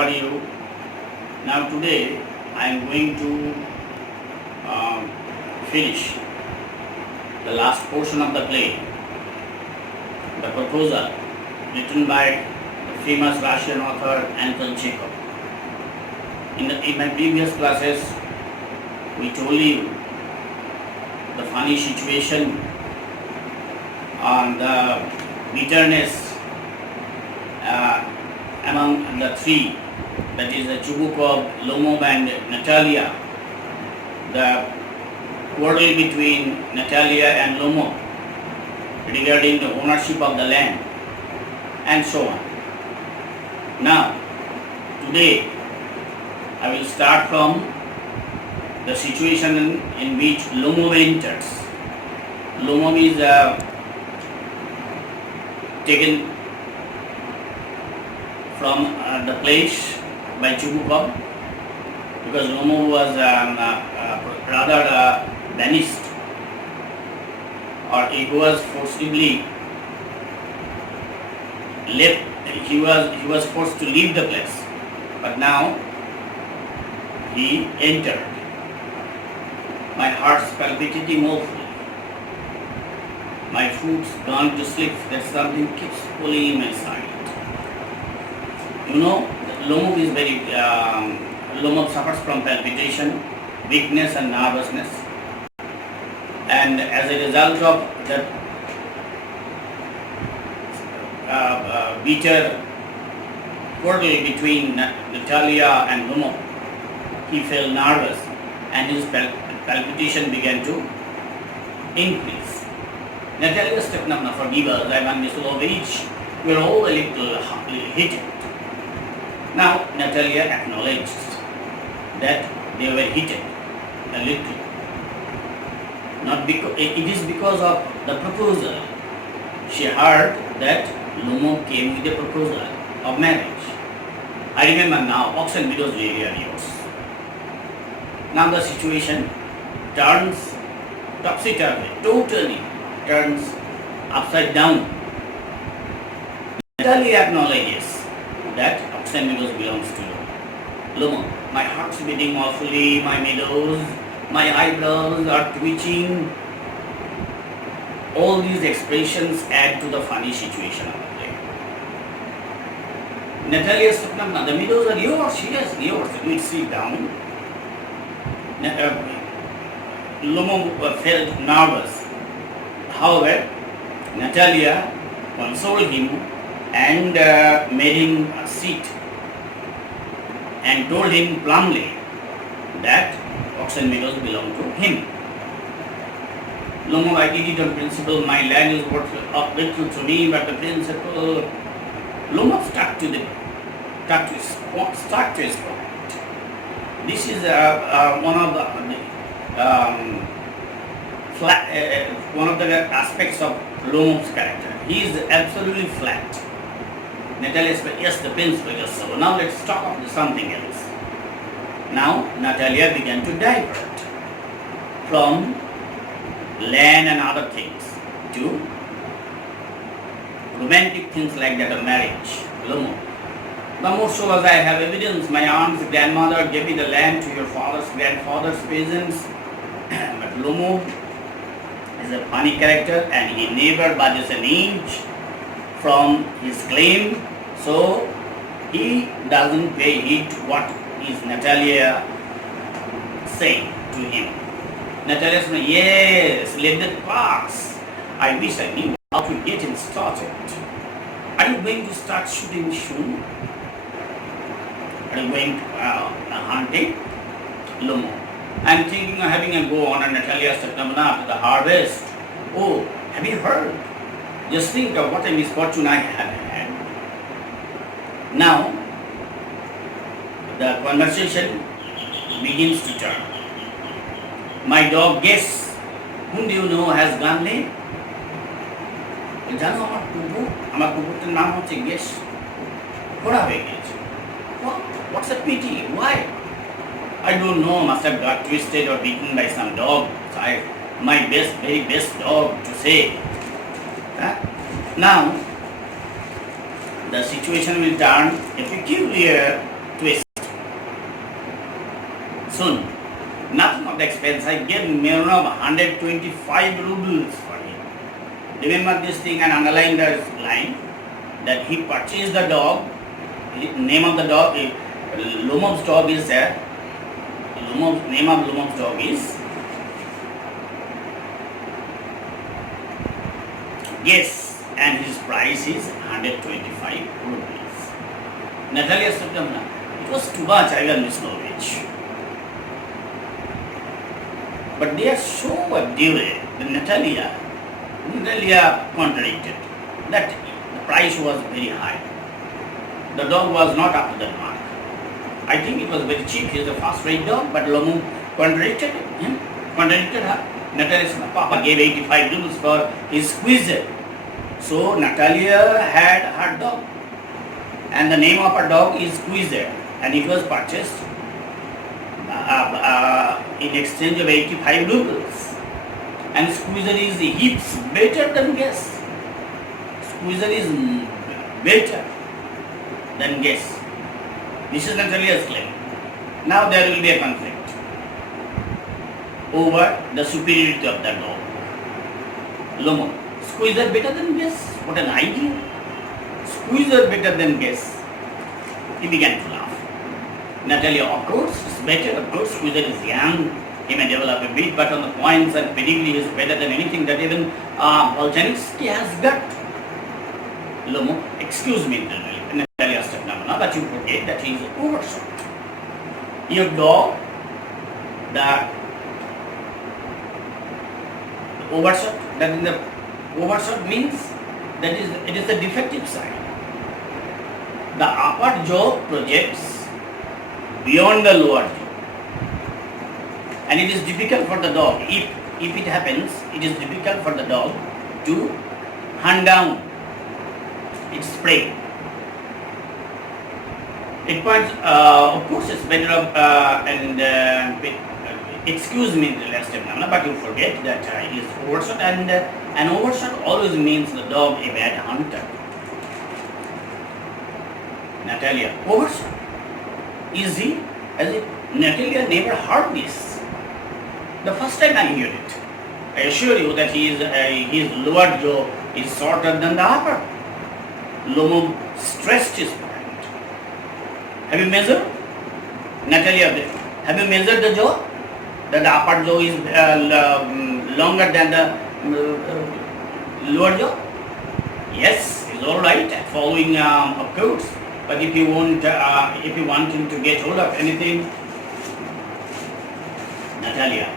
how are you? Now today I am going to finish the last portion of the play, The Proposal, written by the famous Russian author Anton Chekov. In my previous classes, we told you the funny situation on the bitterness among the three, that is the Chubukov, Lomov and Natalia, the quarrel between Natalia and Lomov regarding the ownership of the land and so on. Now, today I will start from the situation in which Lomov enters. Lomov is taken from the place by Chubukov because Lomov was rather banished, or he was forcibly left. He was forced to leave the place, but now he entered. My heart's palpitating awfully. My foot's gone to sleep. That something keeps pulling in my side. You know, Lomov is very. Lomov suffers from palpitation, weakness, and nervousness, and as a result of that bitter quarrel between Natalia and Lomov, he felt nervous, and his palpitation began to increase. Natalia Stepanovna, forgive us, I am so of age, we are all a little heated. Now, Natalia acknowledged that they were heated a little. Not because it is because of the proposal. She heard that Lomov came with a proposal of marriage. I remember now, Ox and Widow's really are yours. Now the situation turns topsy-turvy, totally turns upside down. Natalia acknowledges that Ox and Widow's belongs to Lomov. My heart's beating awfully, my meadows, my eyebrows are twitching. All these expressions add to the funny situation of the play. Natalia Stepanovna, the meadows are yours, yes, yours. We sit down. Lomov felt nervous. However, Natalia consoled him and made him a seat and told him plumly that Ox and meadows belong to him. Lomov, I did it on principle, my land is worth little to me, but the principle, Lomov stuck to his point. This is one of the one of the aspects of Lomov's character. He is absolutely flat. Natalia said, yes, the principle is so. Now let's talk about something else. Now Natalia began to divert from land and other things to romantic things like that of marriage. Lomov. The more so as I have evidence, my aunt's grandmother gave me the land to your father's grandfather's peasants. But Lomov is a funny character and he never budges an inch from his claim, so he doesn't pay heed to what is Natalia saying to him. Natalia says, yes, let that pass. I wish I knew how to get him started. Are you going to start shooting soon? Are you going hunting? Lomov. I am thinking of having a go on Natalia Stepanovna after the harvest. Oh, have you heard? Just think of what a misfortune I have had. Now, the conversation begins to turn. My dog, guess, whom do you know has gone lame? জানো আমার কুকুরটার নাম হচ্ছে guess, খোড়া হয়ে গেছে। What's a pity? Why? I don't know, must have got twisted or beaten by some dog. So my very best dog to say. Now, the situation will turn a peculiar soon. Nothing of the expense. I gave minimum 125 rubles for him. Remember this thing and underline the line that he purchased the dog. Name of the dog, Lumov's dog is there. Name of Lumov's dog is Guess, and his price is 125 rupees. Natalia Suttamna, it was too much, I will miss knowledge. But they are so obdurate. Natalia contradicted that the price was very high. The dog was not up to the mark. I think it was very cheap. He is a first-rate dog, but Lomu contradicted him, contradicted her. Natalia's papa gave 85 rubles for his squeezer. So Natalia had her dog, and the name of her dog is Squeezer, and it was purchased in exchange of 85 rubles. And Squeezer is heaps better than Guess. Squeezer is better than Guess. This is Natalia's claim. Now there will be a conflict over the superiority of the dog. Lomo, Squeezer better than Guess? What an idea! Squeezer better than Guess. He began to laugh. Natalia, of course, is better. Of course, Squeezer is young. He may develop a bit, but on the points and pedigree is better than anything that even Volchansky has got. Lomo, excuse me, Natalia Stepnamana, but you forget that he is overshot. Your dog, the overshot, that in the overshot means that it is the defective side. The upper jaw projects beyond the lower jaw, and it is difficult for the dog. If it happens, it is difficult for the dog to hunt down its prey. It points, of course, it's better excuse me, but you forget that it is overshot, and an overshot always means the dog a bad hunter. Natalia, overshot? Is he? As if Natalia never heard this. The first time I hear it. I assure you that his lower jaw is shorter than the upper. Lomo stressed his point. Have you measured? Natalia, have you measured the jaw? That the upper jaw is longer than the lower jaw? Yes, it's all right. Following, of course. But if you want him to get hold of anything, Natalia,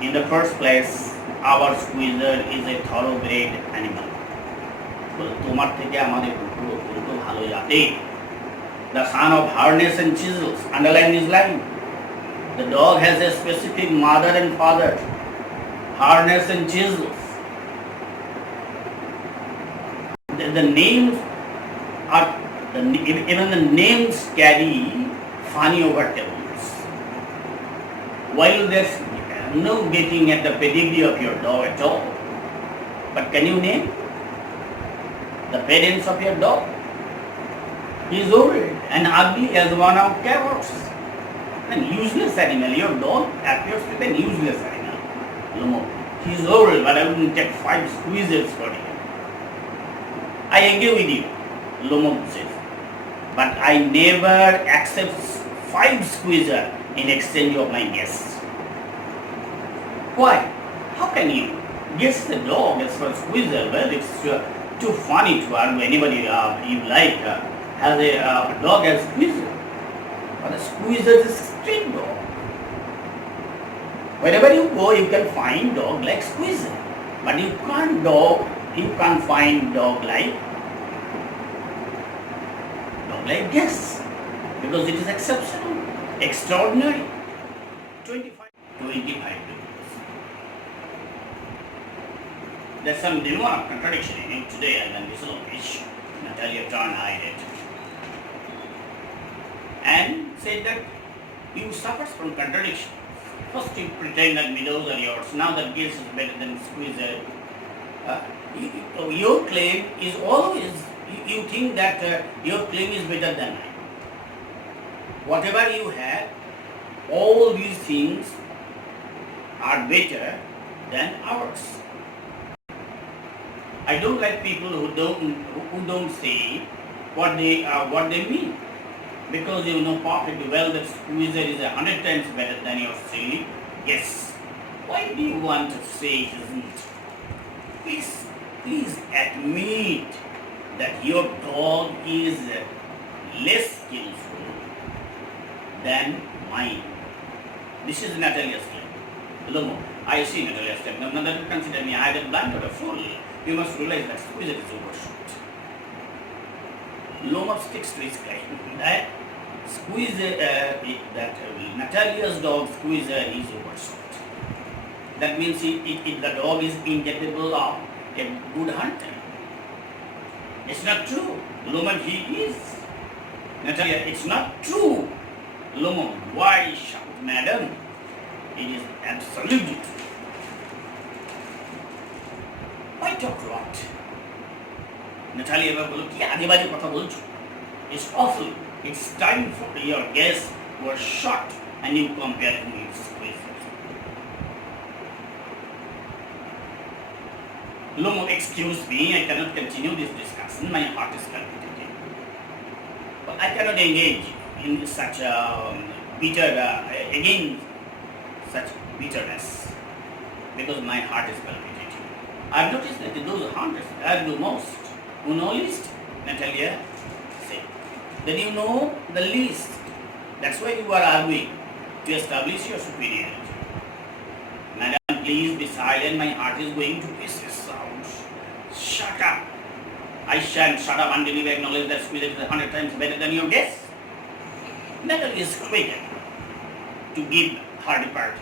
in the first place, our squeezer is a thoroughbred animal. The son of harness and chisels, underline this line. The dog has a specific mother and father, harness and chisels. The names are, even the names carry funny overtones. While there's no getting at the pedigree of your dog at all, but can you name the parents of your dog? He is old and ugly as one of cowards. An useless animal. Your dog appears to be an useless animal. He is old, but I wouldn't take 5 squeezers for him. I agree with you, Lomo says, but I never accept 5 squeezers in exchange of my guests. Why? How can you guess the dog as for squeezer? Well, it's too funny to argue anybody you like has a dog as squeezer. But a squeezer is a street dog. Wherever you go, you can find dog like squeezer, but you can't find dog like guess, because it is exceptional, extraordinary. 25 rupees. There's some contradiction in it today, and then this is Natalia turned eyed and said that you suffer from contradiction. First you pretend that meadows are yours, now that guess is better than squeezer. Your claim is always, you think that your claim is better than mine. Whatever you have, all these things are better than ours. I don't like people who don't say what they mean, because you know perfectly well that squeezer is 100 times better than your silly guess. Why do you want to say it isn't? Please admit that your dog is less skillful than mine. This is Natalia's claim. Lomo, I see Natalia's claim. Now that you consider me either blind or a fool, you must realize that squeezer is overshot. Lomo sticks to his claim that Natalia's dog Squeezer is overshot. That means the dog is incapable of a good hunter. It's not true. Lomo, he is. Natalia, it's not true. Lomo, why shout, madam? It is absolutely true. Why talk rot? Natalia এবার বলো কি আজে বাজে কথা বলছো? It's awful. It's time for your guess were shot and you compare him with Squeezer. Lomo, excuse me, I cannot continue this discussion. My heart is palpitating. But I cannot engage in such such bitterness, because my heart is palpitating. I've noticed that those hunters are the most who know least. Natalia said that you know the least. That's why you are arguing to establish your superiority. Madam, please be silent. My heart is going to pieces. Shut up. I shan't shut up until you acknowledge that Squeezer is 100 times better than your guess. Natalia is quicker to give her depart.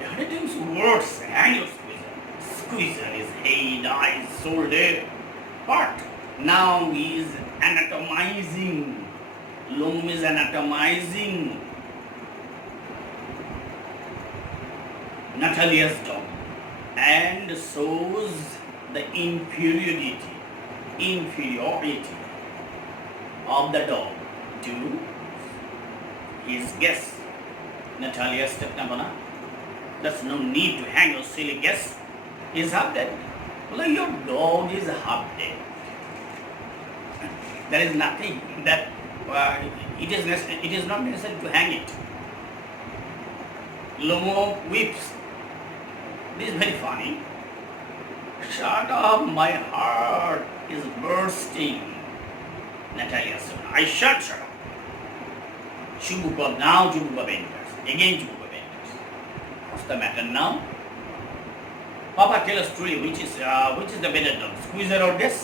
100 times worse than your Squeezer. Squeezer is head, eyes, shoulder, part. Now he is anatomizing. Loam is anatomizing Natalia's dog and shows the inferiority of the dog to his guess. Natalia stepped up on her. There's no need to hang your silly guess. He's half dead. Well, your dog is half dead. There is nothing that it is not necessary to hang it. Lomo weeps. This is very funny. Shut up, my heart is bursting. Natalia said, I shut up. Chubukov, now Chubukov enters. Again Chubukov enters. What's the matter now? Papa, tell a story. Which is the better dog, Squeezer or this?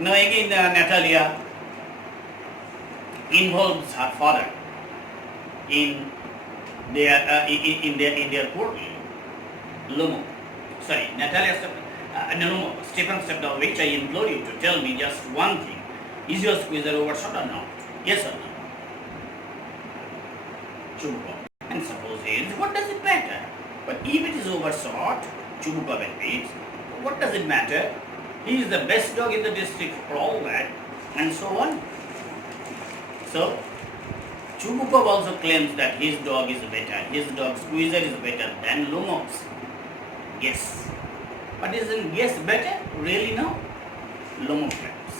Now again Natalia involves her father in their courtroom. Lomo, sorry, Natalia stepped. Stephen stepped out. Which I implore you to tell me just one thing: is your Squeezer overshot or not? Yes or no? Chubukov. And suppose it is. What does it matter? But if it is overshot, Chubukov admits. What does it matter? He is the best dog in the district for all that, and so on. So, Chubukov also claims that his dog is better. His dog Squeezer is better than Lomo's. Yes. But isn't guess better? Really no? Lomo claims.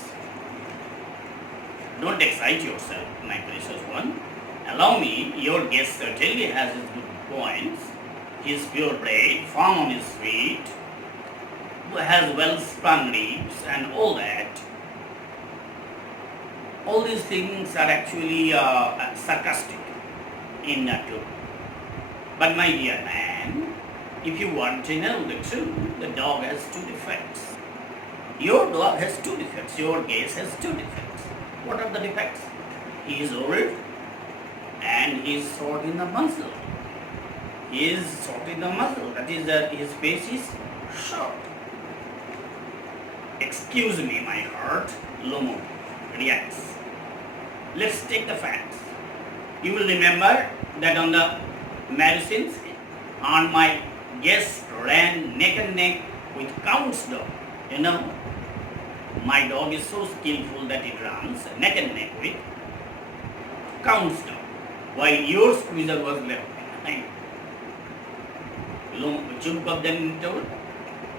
Don't excite yourself, my precious one. Allow me, your guess certainly has his good points. He is purebred, firm on his feet, has well-sprung ribs and all that. All these things are actually sarcastic in nature. But my dear man, if you want to know the truth, the dog has two defects. Your dog has two defects. Your guess has two defects. What are the defects? He is old and he is short in the muzzle. He is short in the muzzle. That is that his face is short. Excuse me, my heart. Lomo reacts. Let's take the facts. You will remember that on the medicines, on my guess ran neck and neck with Count's dog. You know, my dog is so skillful that it runs neck and neck with Count's dog. while your squeezer was left behind. Chekov then told,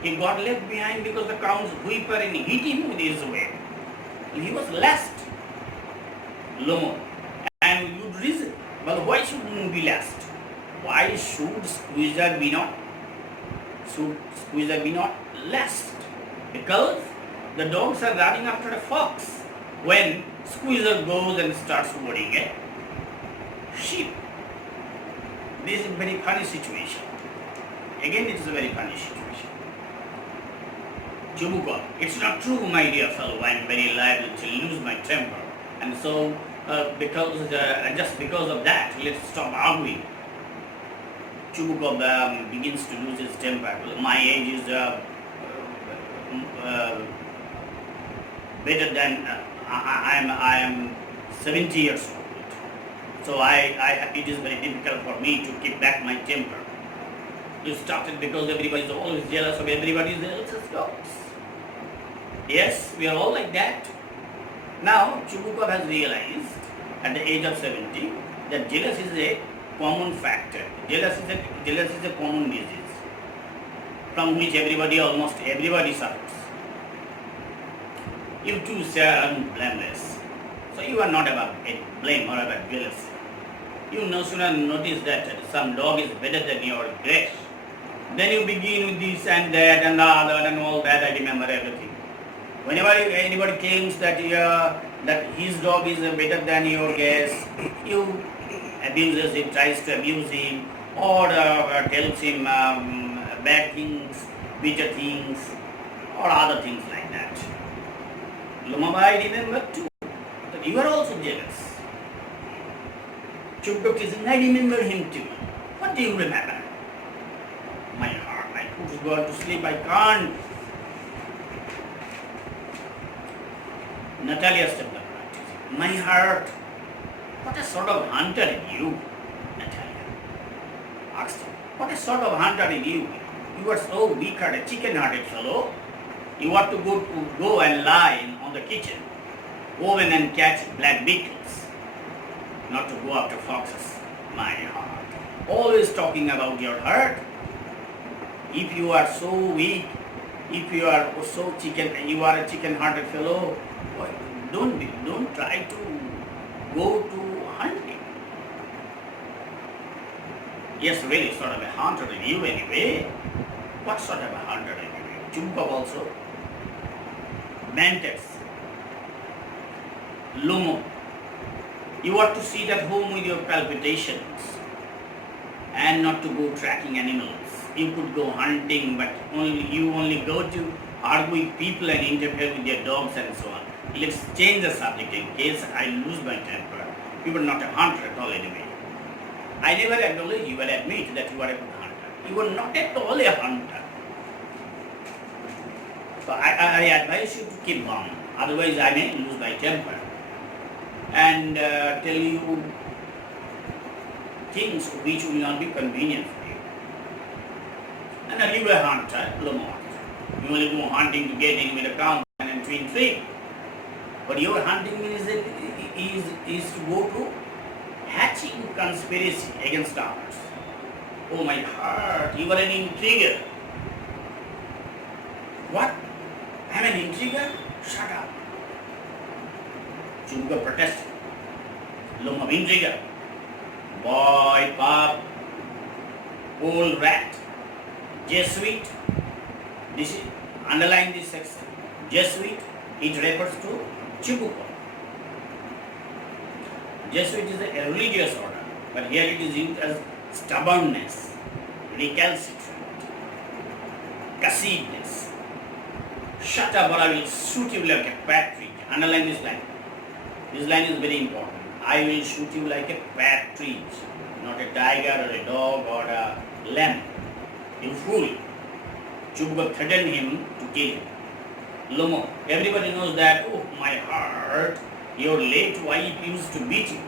he got left behind because the crown's whipper and hit him with his whip. He was last. Lomo. And you'd reason, well, why should Moon be last? Why should Squeezer be not? Should Squeezer be not last? Because the dogs are running after a fox when Squeezer goes and starts worrying a sheep. This is a very funny situation. Again, it is a very funny situation. Chekov, it's not true, my dear fellow. I am very liable to lose my temper. And so, just because of that, let's stop arguing. Chekov begins to lose his temper. My age is better than I am 70 years old. So it is very difficult for me to keep back my temper. It started because everybody is always jealous of everybody else's dogs. Yes, we are all like that. Now, Chekov has realized at the age of 70 that jealousy is a common factor. Jealousy is a common disease from which almost everybody suffers. You too, sir, are blameless. So you are not about blame or about jealousy. You no sooner notice that some dog is better than your grace. Then you begin with this and that and the other and all that. I remember everything. Whenever anybody claims that his dog is better than your guest, you abuses him, tries to abuse him, or tells him bad things, bitter things, or other things like that. Lumaba, I remember too that you are also jealous. Chekov is saying, I remember him too. What do you remember? My heart, I could go to sleep, I can't. Natalia stepped up. My heart, what a sort of hunter in you, Natalia asked him. What a sort of hunter in you? You are so weak-hearted, chicken-hearted fellow. You ought to go and lie on the kitchen, oven and catch black beetles, not to go after foxes. My heart. Always talking about your heart. If you are so weak, if you are so you are a chicken-hearted fellow, don't try to go to hunting. Yes, really, sort of a hunter in you anyway. What sort of a hunter anyway? Chekov also. Mantis. Lumo. You ought to sit at home with your palpitations and not to go tracking animals. You could go hunting, but you only go to argue with people and interfere with their dogs and so on. Let's change the subject in case I lose my temper. You were not a hunter at all anyway. I never acknowledge you will admit that you are a good hunter. You were not at all a hunter. So I advise you to keep calm. Otherwise I may lose my temper and tell you things which will not be convenient for you. And are you a hunter? Lamont. You only go hunting to get in with a cow and to intrigue. But your hunting is to go to hatching conspiracy against others. Oh my heart, you are an intriguer. What? I am an intriguer? Shut up. Chekov protested. Loom of intriguer. Boy, pup, old rat, Jesuit. This is, underline this section. Jesuit, it refers to Chekov. Jesuit is a religious order, but here it is used as stubbornness, recalcitrant, cussedness. Shut up or I will shoot you like a partridge. Underline this line. This line is very important. I will shoot you like a partridge, not a tiger or a dog or a lamb. You fool. Chekov threatened him to kill him. Lomo, everybody knows that, oh my heart, your late wife used to beat you.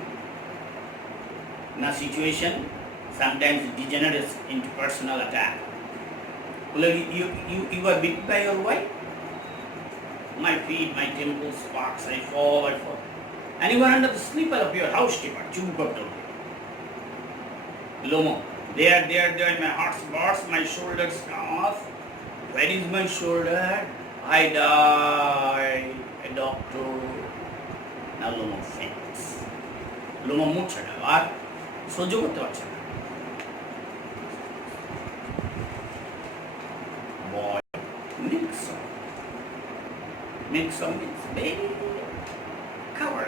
Now situation sometimes degenerates into personal attack. You were beaten by your wife? My feet, my temples, sparks, I fall. And you were under the sleeper of your housekeeper, Chekov told you. Lomo. There, my heart bursts, my shoulders come off. Where is my shoulder? I die. A doctor. Now Lomo faints. Lomo মুছছে না আর সহ্য করতে পারছে না। Boy, Nixon means very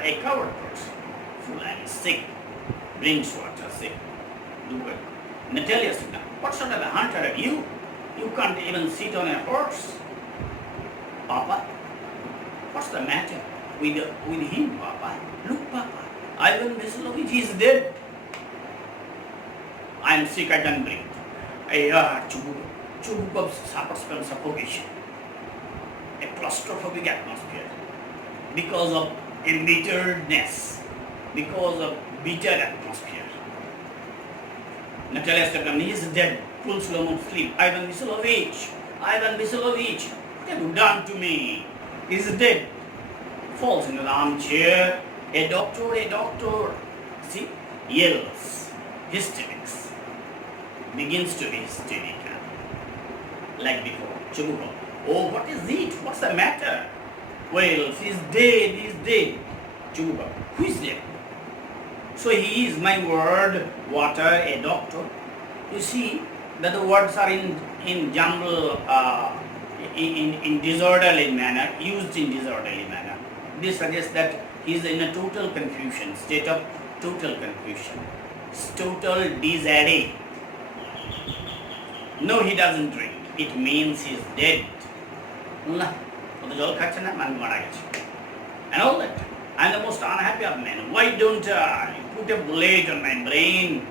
a coward person. Full and sick, brings water, sick. Do it. Natalia said, what sort of a hunter are you? You can't even sit on a horse. Papa, what's the matter with him, Papa? Look, Papa, Ivan Vasilovich is dead. I'm sick, I can't breathe. Chubukov suffers from suffocation, a claustrophobic atmosphere, because of embitteredness, because of bitter atmosphere. Natalia Stepan, he is dead, pulls Lomo sleep. Ivan Vasilovich, what have you done to me? He is dead. Falls into the armchair. A doctor. See, yells, hysterics, begins to be hysterical. Like before, Chubukov. Oh, what is it? What's the matter? Well, he's dead. Chubukov. Who is dead? So he is my word, water, a doctor. You see that the words are in jumble, in disorderly manner, used in disorderly manner. This suggests that he is in a total confusion, state of total confusion, total disarray. No, he doesn't drink. It means he is dead. And all that. I'm the most unhappy of men. Why don't I put a bullet on my brain?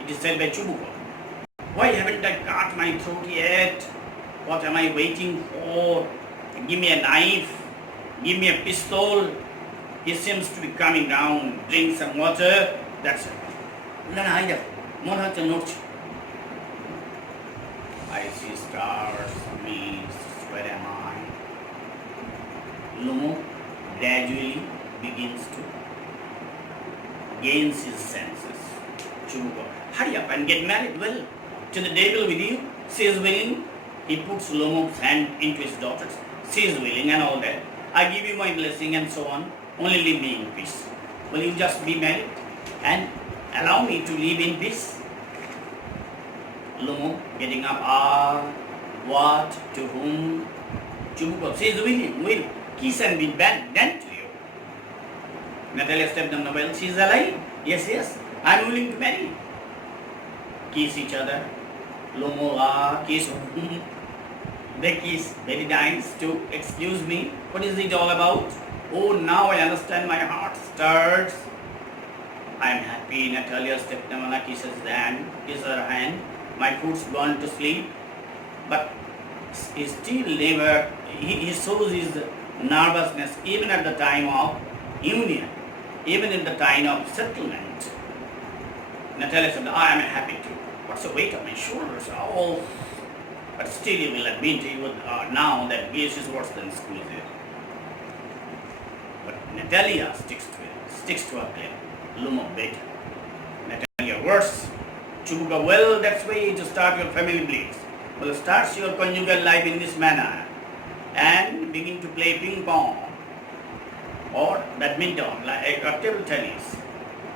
It is said by Chubukov. Why haven't I cut my throat yet? What am I waiting for? Give me a knife. Give me a pistol. He seems to be coming down. Drink some water. That's it. I see stars, mists, where am I? Lomo gradually begins to gains his senses. Chubukov, hurry up and get married. Well, to the devil with you. She is willing. He puts Lomo's hand into his daughter's. She is willing and all that. I give you my blessing and so on. Only leave me in peace. Will you just be married and allow me to live in peace? Lomo getting up. What? To whom? Chubukov, she is willing. Will kiss and be done to you. Natalia stepped on the well. She is alive. Yes. I am willing to marry. Kiss each other. Lomo, kiss. They kiss. Very nice too. Excuse me. What is it all about? Oh, now I understand. My heart stirs. I am happy. Natalia stepped on kisses her hand. My foot's gone to sleep. But he still never. He shows his nervousness even at the time of union, even in the time of settlement. Natalia said, I am happy too. What's the weight on my shoulders? Oh, but still you will admit now that BS is worse than school here. But Natalia sticks to her claim. Lomo better. Natalia worse. Chubukov, well, that's way to start your family bleeds. Well, starts your conjugal life in this manner and begin to play ping pong or badminton, like a table tennis.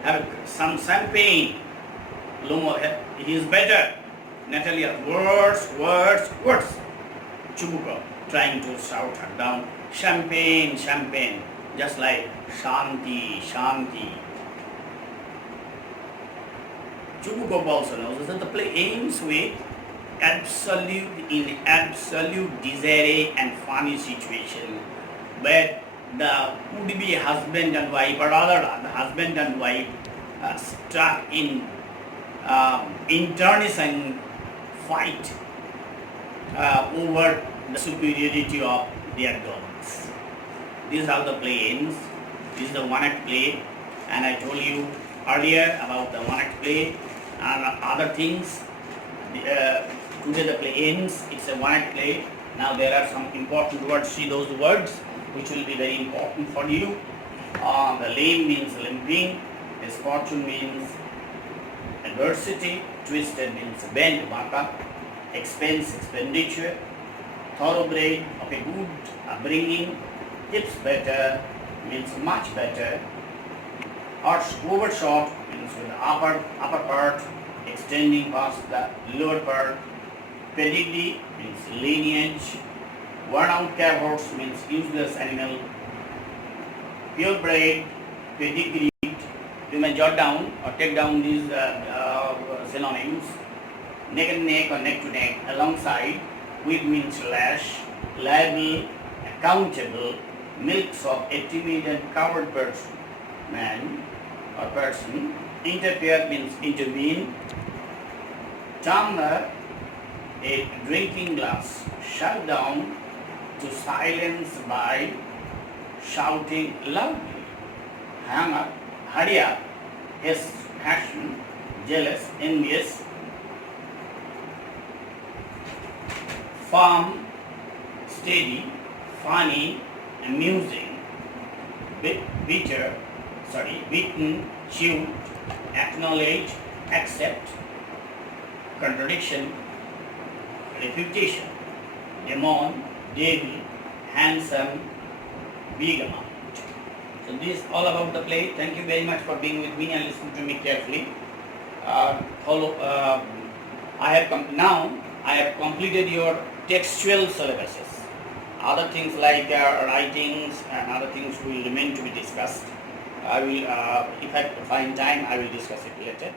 Have some champagne. Lomo, he is better. Natalia, worse. Chubukov trying to shout her down. Champagne, just like Shanti. Chubukov also knows that the play aims with absolute disarray and funny situation where the would-be husband and wife, or rather the husband and wife stuck in internecine fight over the superiority of their gods. This is how the play ends. This is the one-act play, and I told you earlier about the one-act play and other things. Today the play ends. It's a one-act play. Now there are some important words. See those words which will be very important for you. The lame means limping. Misfortune means adversity, twisted means bent, baka, expense, expenditure, thoroughbred of a good upbringing, tips better means much better, or overshot means with the upper part extending past the lower part, pedigree means lineage, worn out cow horse means useless animal, purebred, pedigree. You may jot down or take down these synonyms. Neck and neck or neck to neck, alongside, whip means lash, liable, accountable, milks of a timid and coward person, man or person, interfere means intervene, tumbler, a drinking glass, shut down, to silence by shouting loudly, hang up, hurry up, his passion, jealous, envious, firm, steady, funny, amusing, beaten, chewed, acknowledge, accept, contradiction, refutation, demon, devil, handsome, big amount. So this is all about the play. Thank you very much for being with me and listening to me carefully. I have completed your textual syllabuses. Other things like writings and other things will remain to be discussed. I will, if I find time, I will discuss it later.